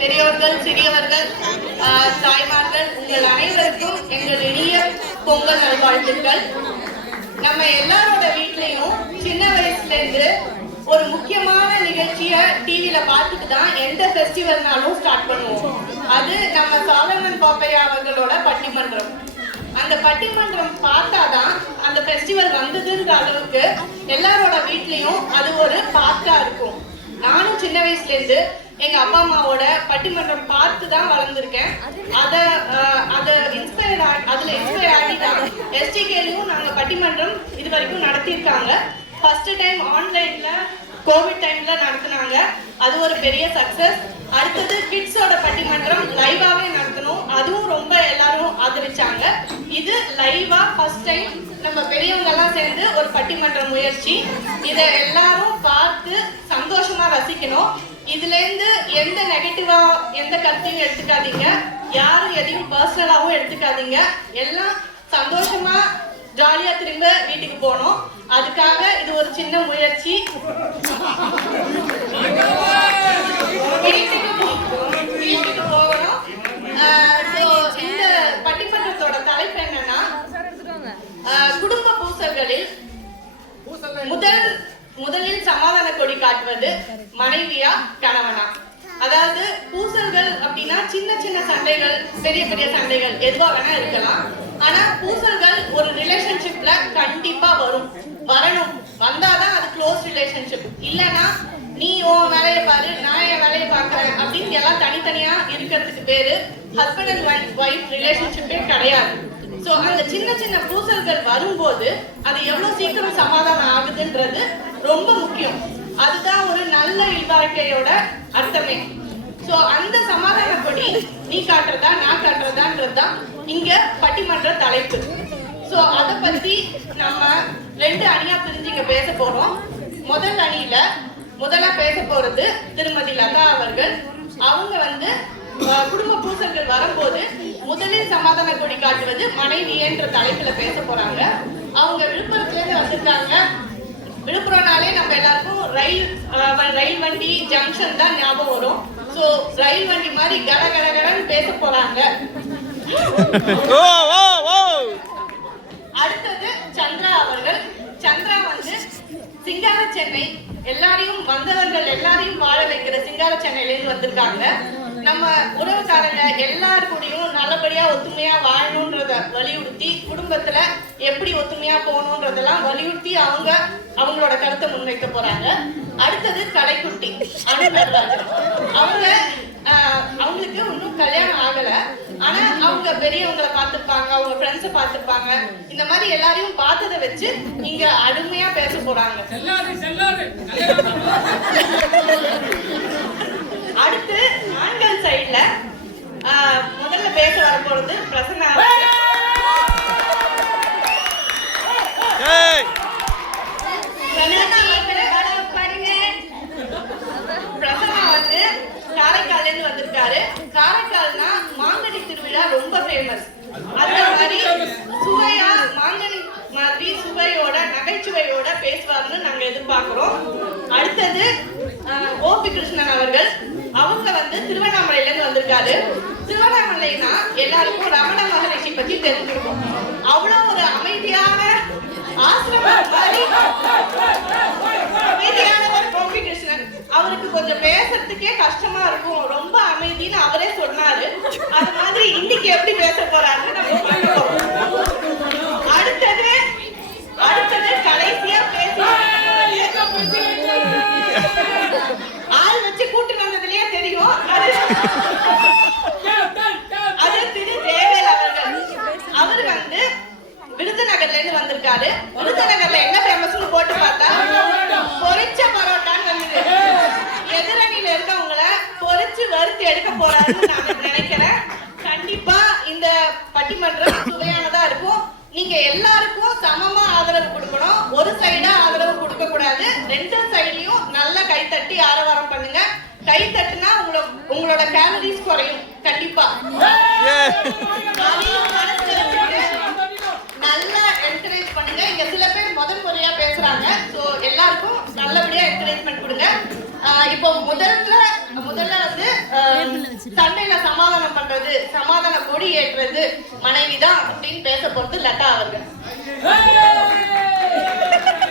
பெரியவர்கள், சிறியவர்கள், தாய்மார்கள், உங்கள் அனைவருக்கும் எங்கள் இனிய பொங்கல் நல்வாழ்த்துக்கள். நம்ம எல்லாரோட வீட்லயும் சின்ன வயசுல இருந்து ஒரு முக்கியமான நிகழ்ச்சியை டிவில பார்த்துட்டு தான் எந்த ஃபெஸ்டிவல்னாலும் ஸ்டார்ட் பண்ணுவோம். அது நம்ம சாலமன் பாப்பையா அவர்களோட பட்டிமன்றம். அந்த பட்டிமன்றம் பார்த்தாதான் அந்த ஃபெஸ்டிவல் வந்ததுன்ற அளவுக்கு எல்லாரோட வீட்லயும் அது ஒரு பார்ட்டா இருக்கும். நானும் சின்ன வயசுல இருந்து எங்க அப்பா அம்மாவோட பட்டிமன்றம் பார்த்து தான் வளர்ந்துருக்கேன். அதுல இன்ஸ்பயர் ஆகி தான் எஸ்டிகேலையும் நாங்க பட்டிமன்றம் இது வரைக்கும் நடத்தியிருக்காங்க. ஃபர்ஸ்ட் டைம் ஆன்லைன்ல கோவிட் டைம்ல நடத்தினாங்க, அது ஒரு பெரிய சக்சஸ். அடுத்தது கிட்ஸோட பட்டிமன்றம் லைவாவே நடத்தணும், அதுவும் ரொம்ப எல்லாரும் ஆதரிச்சாங்க. இது லைவா ஃபர்ஸ்ட் டைம் நம்ம பெரியவங்க எல்லாம் சேர்ந்து ஒரு பட்டிமன்ற முயற்சி. இதை எல்லாரும் பார்த்து சந்தோஷமா ரசிக்கணும். இதுல இருந்து எந்த நெகட்டிவா எந்த கருத்தையும் எடுத்துக்காதீங்க, யாரும் எதையும் பர்சனலாவும் எடுத்துக்காதீங்க. எல்லாம் சந்தோஷமா ஜாலியா திரும்ப வீட்டுக்கு போகணும். அதுக்காக இது ஒரு சின்ன முயற்சி. வீட்டுக்கு போகணும். இந்த பட்டிமன்றத்தோட தலைப்பு என்னன்னா, குடும்ப பூசல்களில் முதலில் சமாதான கொடி காட்டுவது மனைவியா கணவனா. அதாவது பூசல்கள் அப்படின்னா சின்ன சின்ன சண்டைகள், பெரிய பெரிய சண்டைகள் எதுவா வேணா இருக்கலாம். ஆனா பூசல்கள் ஒரு ரிலேஷன்ஷிப்ல கண்டிப்பா வரணும். வந்தாதான் அது க்ளோஸ் ரிலேஷன்ஷிப். இல்லைன்னா நீ உன் வேலையை பாரு, நான் என் வேலையை பார்க்கறேன் அப்படின்னு எல்லாம் தனித்தனியா இருக்கிறதுக்கு பேரு ஹஸ்பண்ட் அண்ட் ஒய்ஃப் ரிலேஷன்ஷிப்பே கிடையாது. சோ அந்த சின்ன சின்ன பூசல்கள் வரும்போது அது எவ்வளவு சீக்கிரம் சமாதானம் ஆகுதுன்றது ரொம்ப முக்கியம். அதுதான் ஒரு நல்ல இல்வாழ்க்கையோட அர்த்தமே. சோ அந்த சமாதான கொடி நீ காட்டுறதா நான் காட்டுறதான்றதுதான் இங்க பட்டிமன்ற தலைப்பு. சோ அத பத்தி நம்ம 2 அணியா பிரிஞ்சு இங்க பேச போறோம். முதல் அணியில முதலா பேச போறது திருமதி லதா அவர்கள். அவங்க குடும்ப பூசல்கள் வரும்போது முதலில் சமாதான கொடி காட்டுவது மனைவி என்ற தலைப்புல பேச போறாங்க. அவங்க விழுப்புரத்துல இருந்து வந்திருக்காங்க. விழுப்புரம்னாலே நம்ம எல்லாருக்கும் ரயில் வண்டி ஜங்ஷன் தான் ஞாபகம் வரும். சோ ரயில் வண்டி மாதிரி கடகடன்னு பேச போறாங்க. அடுத்தது சந்திரா அவர்கள். சந்திரா சிங்கார சென்னை, எல்லாரையும் வந்தவர்கள் எல்லாரையும் வாழ வைக்கிற சிங்கார சென்னையில இருந்து வந்திருக்காங்க. நம்ம உறவுக்காரங்க எல்லாரு கூடயும் நல்லபடியா ஒத்துமையா வாழணும்ன்றத வலியுறுத்தி, குடும்பத்துல எப்படி ஒத்துமையா போகணும்ன்றதெல்லாம் வலியுறுத்தி அவங்களோட கருத்தை முன்வைக்க போறாங்க. அடுத்தது கலைக்குட்டி அனுபவராஜன். அவங்களுக்கு இன்னும் கல்யாணம் ஆகல, ஆனா அவங்க பெரியவங்களை பார்த்திருப்பாங்க, அவங்க ஃப்ரெண்ட்ஸை பார்த்திருப்பாங்க. இந்த மாதிரி எல்லாரையும் பார்த்ததை வச்சு இங்க அருமையா பேச போறாங்க. அடுத்து ஆண்கள் சைட்ல முதல்ல பேச வரப்போறது பிரசன்னா. பிரசன்னா காரைக்கால்ல இருந்து வந்திருக்காரு. காரைக்கால்னா மாங்கனி திருவிழா ரொம்ப ஃபேமஸ். அதே மாதிரி சுவையா மாங்கனி மாதிரி சுவையோட நகைச்சுவையோட பேசுவார்னு நாங்க எதிர்பார்க்கிறோம். அடுத்தது கோபி கிருஷ்ணன் அவர்கள். அவங்க திருவண்ணாமலையில இருந்து வந்திருக்காரு. திருவண்ணாமலைனா எல்லாருக்கும் ரமண மகரிஷி பத்தி தெரிஞ்சிருக்கும். அவ்வளவு ஒரு அமைதியான ஆசிரமம் மாதிரி அமைதியானவர் கோபி கிருஷ்ணன். அவருக்கு கொஞ்சம் பேசுறதுக்கே கஷ்டமா இருக்கும், ரொம்ப அமைதின்னு அவரே சொன்னாரு. அது மாதிரி இன்னைக்கு எப்படி பேச போறாருன்னு நம்ம பார்ப்போம். அடுத்தது கடைசியா ஆள் வச்சு கூட்டு வந்ததுலயே தெரியும். அது திரு தேவேல் அவர்கள். அவர் விருதுநகர்ல இருந்து வந்திருக்காரு. விருதுநகர்ல என்ன ஃபேமஸ்னு போட்டு பார்த்தா பொரிச்ச பரோட்டான்னு வந்தது. எதிரணியில இருக்கவங்கள பொரிச்சு வறுத்து எடுக்க போறாருன்னு நான் நினைக்கிறேன். கண்டிப்பா இந்த பட்டிமன்றம் சுவையானதா இருக்கும். நீங்க எல்லாருக்கும் சமமா ஆதரவு கொடுக்கணும். ஒரு சைடா ஆதரவு கொடுக்க கூடாது. 2 சைட்லயும் நல்ல கைத்தட்டி ஆரவாரம் பண்ணுங்க. கை தட்டுனா உங்களோட கேலரிஸ் குறையும். கண்டிப்பா நல்லா என்கரேஜ் பண்ணுங்க. இங்க சில பேர் முதல் முறையா பேசுறாங்க. சோ எல்லாருக்கும் நல்லபடியா என்கரேஜ்மெண்ட் கொடுங்க. இப்போ முதல்ல வந்து சண்டையில சமாதானம் பண்றது, சமாதான கொடி ஏற்றுறது மனைவிதான் அப்படின்னு பேச போறது லதா அவர்கள்.